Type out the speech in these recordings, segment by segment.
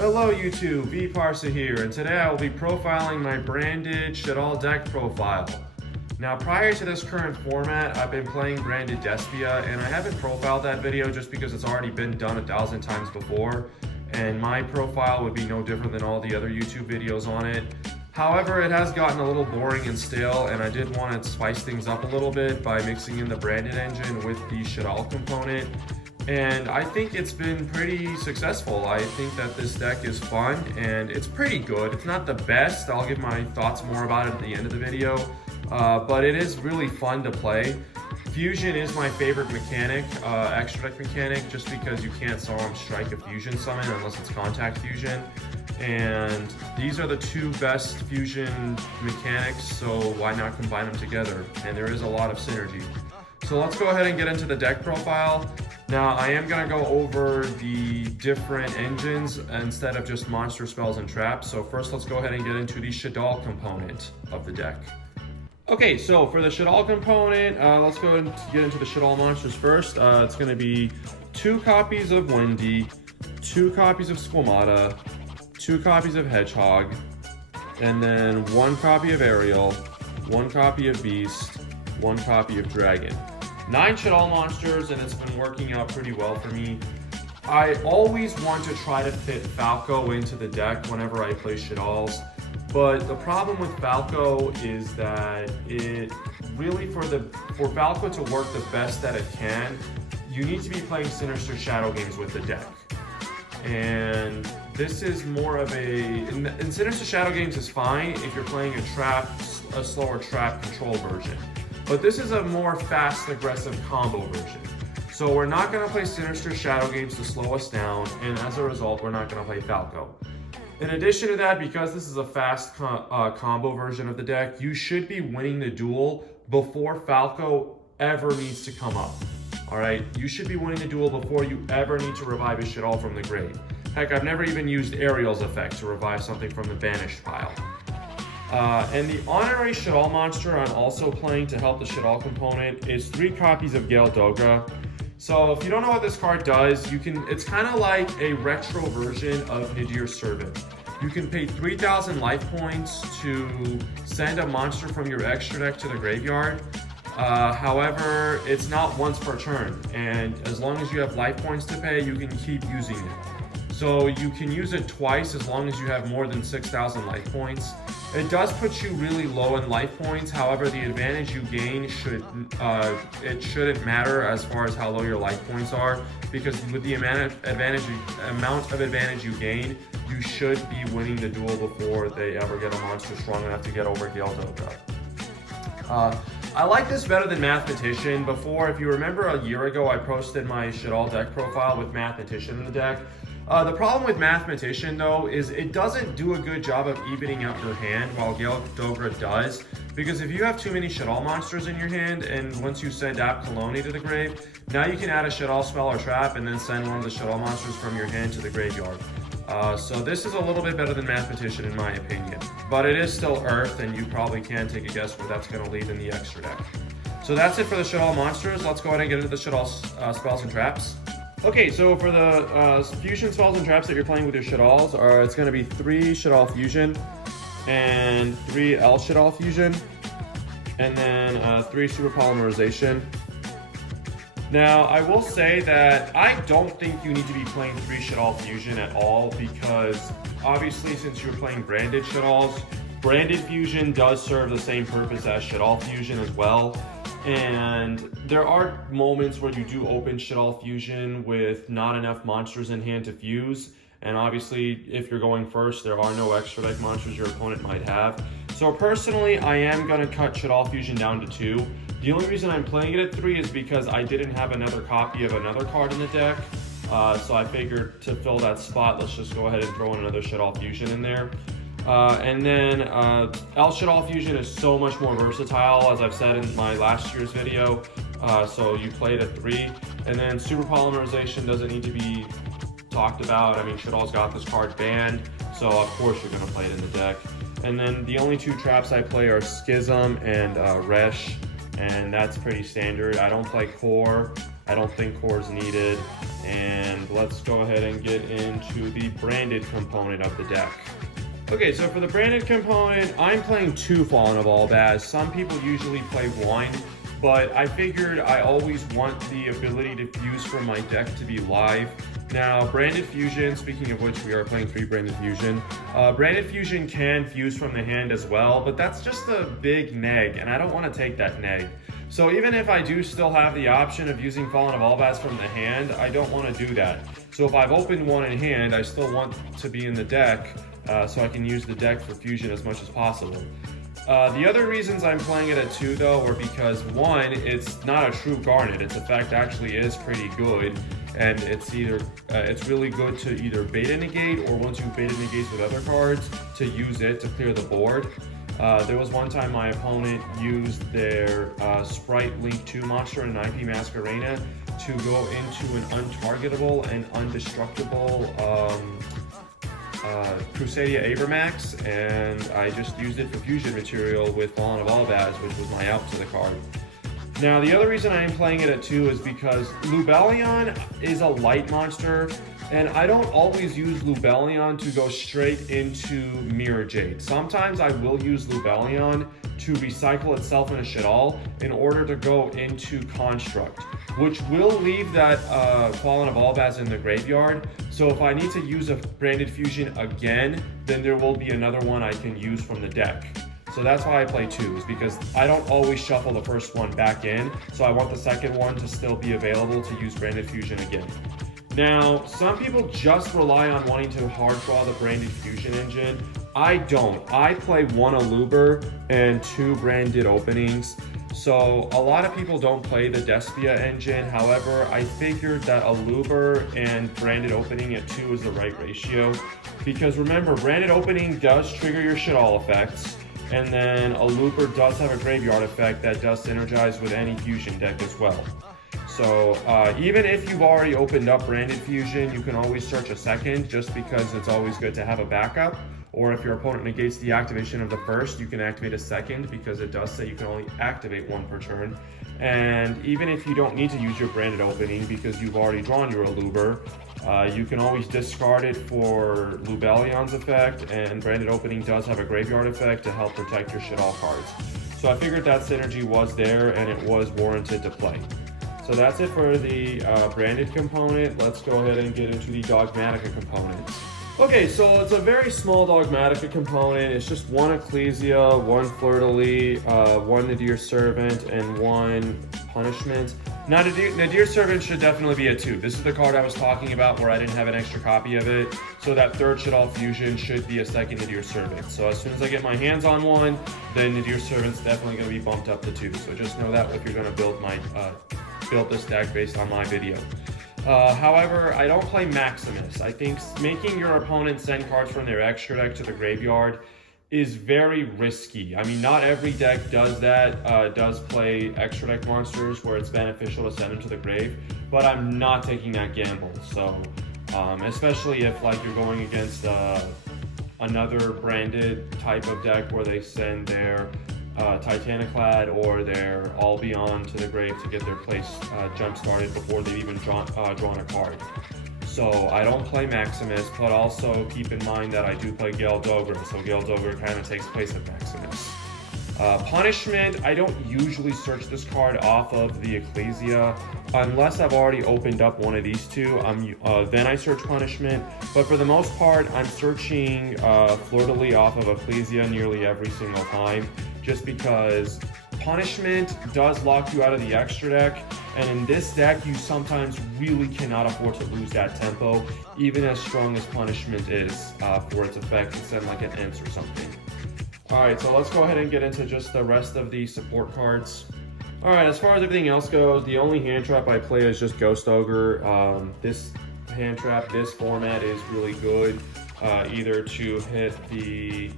Hello YouTube, vParsa here, and today I will be profiling my Branded-Shaddoll deck profile. Now prior to this current format, I've been playing Branded Despia, and I haven't profiled that video just because it's already been done 1,000 times before, and my profile would be no different than all the other YouTube videos on it. However, it has gotten a little boring and stale, and I did want to spice things up a little bit by mixing in the Branded engine with the Shaddoll component. And I think it's been pretty successful. I think that this deck is fun and it's pretty good. It's not the best. I'll give my thoughts more about it at the end of the video, but it is really fun to play. Fusion is my favorite mechanic, extra deck mechanic, just because you can't Solemn Strike a fusion summon unless it's contact fusion. And these are the two best fusion mechanics, so why not combine them together? And there is a lot of synergy. So let's go ahead and get into the deck profile. Now I am going to go over the different engines instead of just monster spells and traps. So first let's go ahead and get into the Shaddoll component of the deck. Okay, so for the Shaddoll component, let's go and get into the Shaddoll monsters first. It's going to be 2 copies of Wendy, 2 copies of Squamata, 2 copies of Hedgehog, and then 1 copy of Ariel, 1 copy of Beast, 1 copy of Dragon. 9 Shaddoll monsters, and it's been working out pretty well for me. I always want to try to fit Falco into the deck whenever I play Shaddolls, but the problem with Falco is that it really, for Falco to work the best that it can, you need to be playing Sinister Shadow games with the deck. And this is more of and Sinister Shadow games is fine if you're playing a slower trap control version. But this is a more fast, aggressive combo version. So we're not going to play Sinister Shadow games to slow us down, and as a result, we're not going to play Falco. In addition to that, because this is a fast combo version of the deck, you should be winning the duel before Falco ever needs to come up. Alright, you should be winning the duel before you ever need to revive a Shaddoll from the grave. Heck, I've never even used Ariel's effect to revive something from the banished pile. And the honorary Shaddoll monster I'm also playing to help the Shaddoll component is 3 copies of Gale Dogra. So if you don't know what this card does, it's kind of like a retro version of Nadir's Servant. You can pay 3,000 life points to send a monster from your extra deck to the graveyard. However, it's not once per turn, and as long as you have life points to pay, you can keep using it. So you can use it twice as long as you have more than 6,000 life points. It does put you really low in life points, however the advantage you gain shouldn't matter as far as how low your life points are, because with the amount of advantage you gain, you should be winning the duel before they ever get a monster strong enough to get over Gale Dogra. I like this better than Mathematician. Before, if you remember a year ago, I posted my Shaddoll deck profile with Mathematician in the deck. The problem with Mathematician, though, is it doesn't do a good job of evening out your hand, while Gale Dogra does. Because if you have too many Shaddoll monsters in your hand, and once you send Apollonia to the grave, now you can add a Shaddoll spell or trap and then send one of the Shaddoll monsters from your hand to the graveyard. So this is a little bit better than Mathematician in my opinion. But it is still Earth, and you probably can take a guess where that's going to lead in the extra deck. So that's it for the Shaddoll monsters. Let's go ahead and get into the Shaddoll spells and traps. Okay, so for the fusion spells and traps that you're playing with your Shaddolls, it's going to be 3 Shaddoll Fusion, and 3 L Shaddoll Fusion, and then 3 Super Polymerization. Now, I will say that I don't think you need to be playing 3 Shaddoll Fusion at all, because obviously since you're playing Branded Shaddolls, Branded Fusion does serve the same purpose as Shaddoll Fusion as well. And there are moments where you do open Shaddoll Fusion with not enough monsters in hand to fuse. And obviously, if you're going first, there are no extra deck monsters your opponent might have. So personally, I am going to cut Shaddoll Fusion down to 2. The only reason I'm playing it at 3 is because I didn't have another copy of another card in the deck. So I figured to fill that spot, let's just go ahead and throw in another Shaddoll Fusion in there. And then L Shaddoll Fusion is so much more versatile, as I've said in my last year's video. So you play it at 3. And then Super Polymerization doesn't need to be talked about. I mean, Shaddoll's got this card banned, so of course you're going to play it in the deck. And then the only 2 traps I play are Schism and Resh, and that's pretty standard. I don't play Core. I don't think core's needed. And let's go ahead and get into the branded component of the deck. Okay, so for the branded component, I'm playing 2 Fallen of All Baz. Some people usually play 1, but I figured I always want the ability to fuse from my deck to be live. Now, Branded Fusion, speaking of which we are playing 3 Branded Fusion, Branded Fusion can fuse from the hand as well, but that's just a big neg, and I don't want to take that neg. So even if I do still have the option of using Fallen of All Baz from the hand, I don't want to do that. So if I've opened 1 in hand, I still want to be in the deck, so I can use the deck for fusion as much as possible. The other reasons I'm playing it at 2 though are because 1, it's not a true Garnet. Its effect actually is pretty good, and it's really good to either beta negate, or once you beta negate with other cards, to use it to clear the board. There was one time my opponent used their Sprite Link 2 monster in an IP Masquerena to go into an untargetable and undestructible Crusadia Abramax, and I just used it for fusion material with Fallen of All Baz, which was my out to the card. Now, the other reason I am playing it at 2 is because Lubellion is a light monster, and I don't always use Lubellion to go straight into Mirror Jade. Sometimes I will use Lubellion to recycle itself in a Shaddoll in order to go into Construct, which will leave that Fallen of All Baz in the graveyard. So if I need to use a Branded Fusion again, then there will be another one I can use from the deck. So that's why I play 2, is because I don't always shuffle the first one back in, so I want the second one to still be available to use Branded Fusion again. Now, some people just rely on wanting to hard draw the Branded Fusion engine. I don't. I play 1 Aluber and 2 Branded openings. So a lot of people don't play the Despia engine. However, I figured that Aluber and Branded opening at 2 is the right ratio. Because remember, Branded opening does trigger your Shaddoll effects. And then Aluber does have a graveyard effect that does synergize with any fusion deck as well. So even if you've already opened up Branded Fusion, you can always search a second, just because it's always good to have a backup. Or if your opponent negates the activation of the first, you can activate a second, because it does say you can only activate 1 per turn. And even if you don't need to use your Branded opening because you've already drawn your Aluber, you can always discard it for Lubellion's effect, and Branded opening does have a graveyard effect to help protect your Shaddoll cards. So I figured that synergy was there and it was warranted to play. So that's it for the Branded component. Let's go ahead and get into the Dogmatika component. Okay, so it's a very small Dogmatika component. It's just 1 Ecclesia, 1 Fleur-de-Lis, 1 Nadir Servant, and 1 Punishment. Now, Nadir Servant should definitely be a 2. This is the card I was talking about where I didn't have an extra copy of it. So that 3rd Shaddoll Fusion should be a 2nd Nadir Servant. So as soon as I get my hands on 1, then Nadir Servant's definitely going to be bumped up to 2. So just know that if you're going to build this deck based on my video. However, I don't play Maximus. I think making your opponent send cards from their extra deck to the graveyard is very risky. I mean, not every deck does that, does play extra deck monsters where it's beneficial to send them to the grave, but I'm not taking that gamble. So, especially if like you're going against another Branded type of deck where they send their Titaniclad or their All Beyond to the grave to get their place jump started before they've even drawn a card. So I don't play Maximus, but also keep in mind that I do play Gale Dogre, so Gale Dogre kind of takes place of Maximus. Punishment, I don't usually search this card off of the Ecclesia unless I've already opened up one of these 2. Then I search Punishment, but for the most part, I'm searching Fleur-de-Lis off of Ecclesia nearly every single time, just because Punishment does lock you out of the extra deck, and in this deck, you sometimes really cannot afford to lose that tempo, even as strong as Punishment is for its effect to send like an Ents or something. Alright, so let's go ahead and get into just the rest of the support cards. Alright, as far as everything else goes, the only hand trap I play is just Ghost Ogre. This hand trap, this format is really good, either to hit the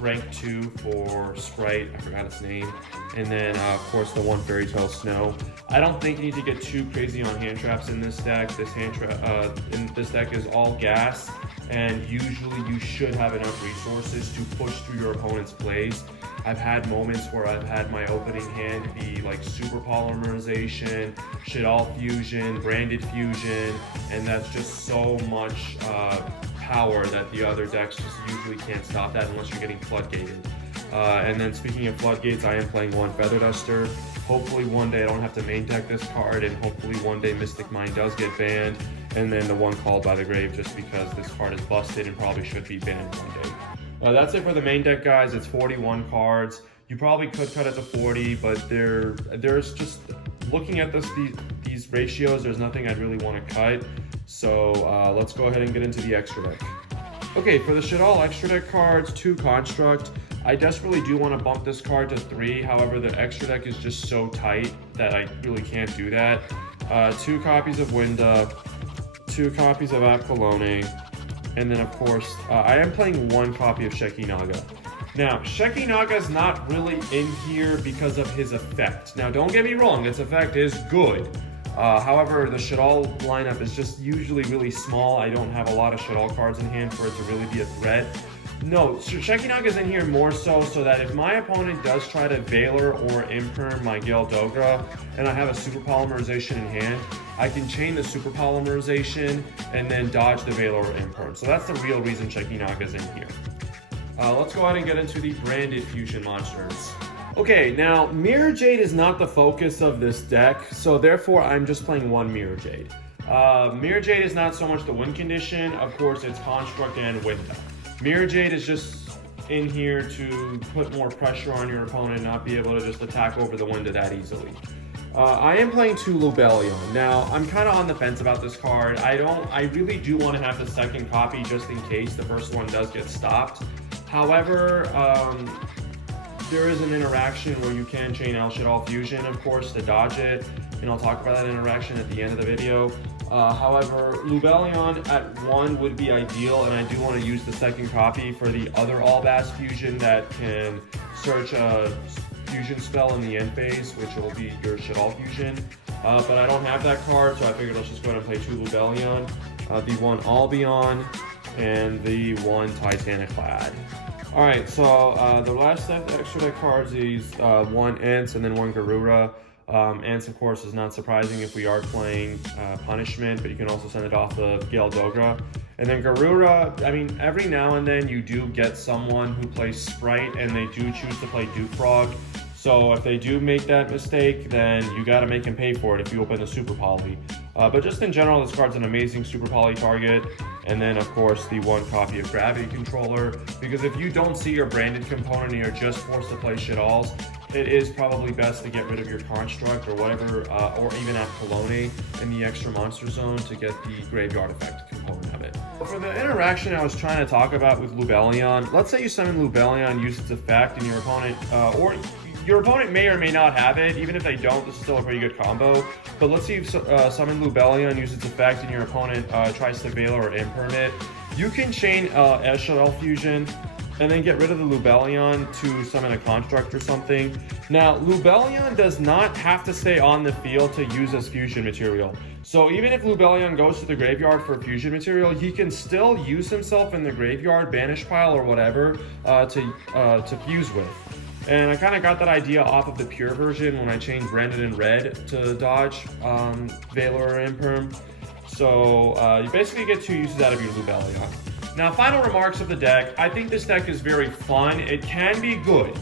rank 2 for Sprite, I forgot its name, and then of course the 1 Fairy Tale Snow. I don't think you need to get too crazy on hand traps in this deck. This deck is all gas, and usually you should have enough resources to push through your opponent's plays. I've had moments where I've had my opening hand be like super polymerization, Shaddoll fusion, branded fusion, and that's just so much power that the other decks just usually can't stop that unless you're getting floodgated. And then speaking of floodgates, I am playing one Feather Duster. Hopefully one day I don't have to main deck this card, and hopefully one day Mystic Mind does get banned, and then the one Called by the Grave, just because this card is busted and probably should be banned one day. That's it for the main deck, guys. It's 41 cards. You probably could cut it to 40, but there's just, looking at these ratios, there's nothing I'd really want to cut. So let's go ahead and get into the extra deck. Okay, for the Shaddoll extra deck cards, 2 Construct. I desperately do want to bump this card to 3, however the extra deck is just so tight that I really can't do that. 2 copies of Winda, 2 copies of Apollone, and then of course, I am playing 1 copy of Shekinaga. Now, Shekinaga is not really in here because of his effect. Now, don't get me wrong, its effect is good. However, the Shaddoll lineup is just usually really small. I don't have a lot of Shaddoll cards in hand for it to really be a threat. No, Shekinaga is in here more so that if my opponent does try to Valor or Imperm my Gale Dogra, and I have a Super Polymerization in hand, I can chain the Super Polymerization and then dodge the Valor or Imperm. So that's the real reason Shekinaga is in here. Let's go ahead and get into the Branded Fusion monsters. Okay, now Mirror Jade is not the focus of this deck, so therefore I'm just playing 1 Mirror Jade. Mirror Jade is not so much the win condition, of course it's Construct and Winda. Mirror Jade is just in here to put more pressure on your opponent and not be able to just attack over the Winda that easily. I am playing 2 Lubellion. Now, I'm kind of on the fence about this card. I really do want to have the second copy just in case the first one does get stopped. However, there is an interaction where you can chain El Shaddoll Fusion, of course, to dodge it, and I'll talk about that interaction at the end of the video. However, Lubellion at 1 would be ideal, and I do want to use the second copy for the other All-Bass Fusion that can search a fusion spell in the end phase, which will be your Shaddoll Fusion. But I don't have that card, so I figured let's just go ahead and play 2 Lubellion, the 1 Albion, and the 1 Titaniclad. Alright, so the last set of extra deck cards is 1 Ents and then 1 Garura. Ents, of course, is not surprising if we are playing Punishment, but you can also send it off of Gale Dogra. And then Garura, I mean, every now and then you do get someone who plays Sprite and they do choose to play Duke Frog. So if they do make that mistake, then you gotta make him pay for it if you open the Super Poly. But just in general, this card's an amazing Super Poly target. And then, of course, the 1 copy of Gravity Controller. Because if you don't see your Branded component and you're just forced to play Shaddolls, it is probably best to get rid of your Construct or whatever, or even Apollone in the extra monster zone to get the Graveyard Effect component of it. For the interaction I was trying to talk about with Lubellion, let's say you summon Lubellion, use its effect, and your opponent, or your opponent may or may not have it. Even if they don't, this is still a pretty good combo. But let's say you summon Lubellion, use its effect, and your opponent tries to Valor or Imperm it. You can chain El Shaddoll Fusion, and then get rid of the Lubellion to summon a Construct or something. Now, Lubellion does not have to stay on the field to use as fusion material. So even if Lubellion goes to the graveyard for fusion material, he can still use himself in the graveyard, banish pile, or whatever to fuse with. And I kind of got that idea off of the pure version when I changed Branded and Red to dodge Valor or Imperm. So you basically get 2 uses out of your Lubellion. Now, final remarks of the deck. I think this deck is very fun. It can be good.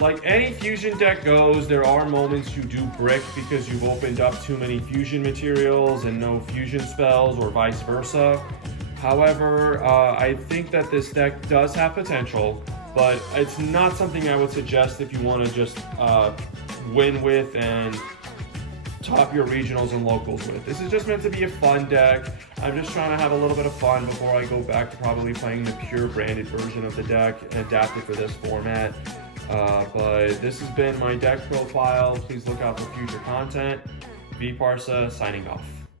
Like any fusion deck goes, there are moments you do brick because you've opened up too many fusion materials and no fusion spells, or vice versa. However, I think that this deck does have potential, but it's not something I would suggest if you want to just win with and top your regionals and locals with. This is just meant to be a fun deck. I'm just trying to have a little bit of fun before I go back to probably playing the pure branded version of the deck and adapt it for this format. But this has been my deck profile. Please look out for future content. V Parsa signing off.